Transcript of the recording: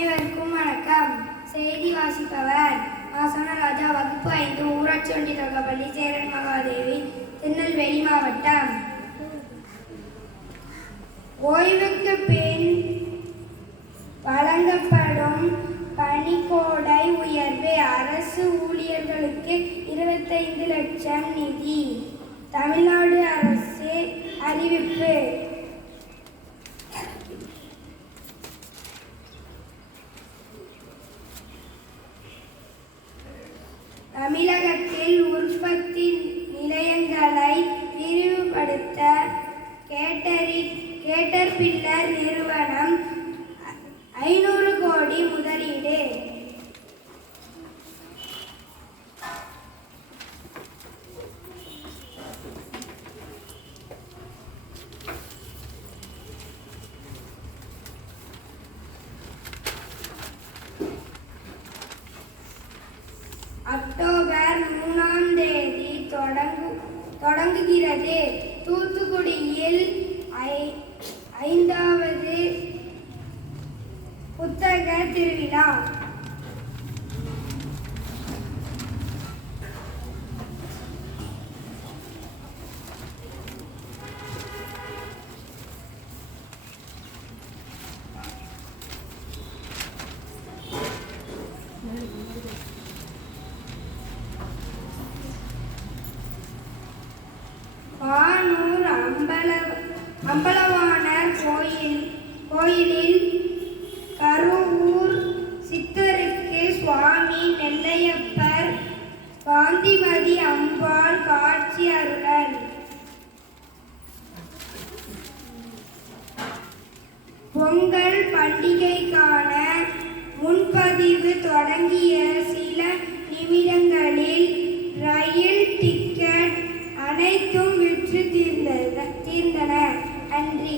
அனைவருக்கும் வணக்கம். செய்தி வாசிப்பவர் ஆசனராஜா. வகுப்பு 5, ஊராட்சி ஒன்றிய தொடக்கப்பள்ளி, சேரன் மகாதேவி, திருநெல்வேலி மாவட்டம். ஓய்வுக்கு பின் வழங்கப்படும் பணிக்கொடை உயர்வு. அரசு ஊழியர்களுக்கு 25 லட்சம் நிதி. தமிழ்நாடு அரசு அறிவிப்பு. தமிழகத்தில் உற்பத்தி நிலையங்களை விரிவுபடுத்த கேட்டர்பில்லர் நிறுவனம் 500 கோடி முதலீடு. அக்டோபர் 3ஆம் தேதி தொடங்குகிறது. தூத்துக்குடியில் 5வது புத்தக திருவிழா. பானூர் அம்பலவாணர் கோயிலில் கருவூர் சித்தருக்கு சுவாமி நெல்லையப்பர் காந்திமதி அம்பாள் காட்சி அருளல். பொங்கல் பண்டிகைக்கான முன்பதிவு தொடங்கிய சில நிமிடங்களில் ரயில் டிக்கெட் அனைத்தும் விற்று தீர்ந்தன. நன்றி.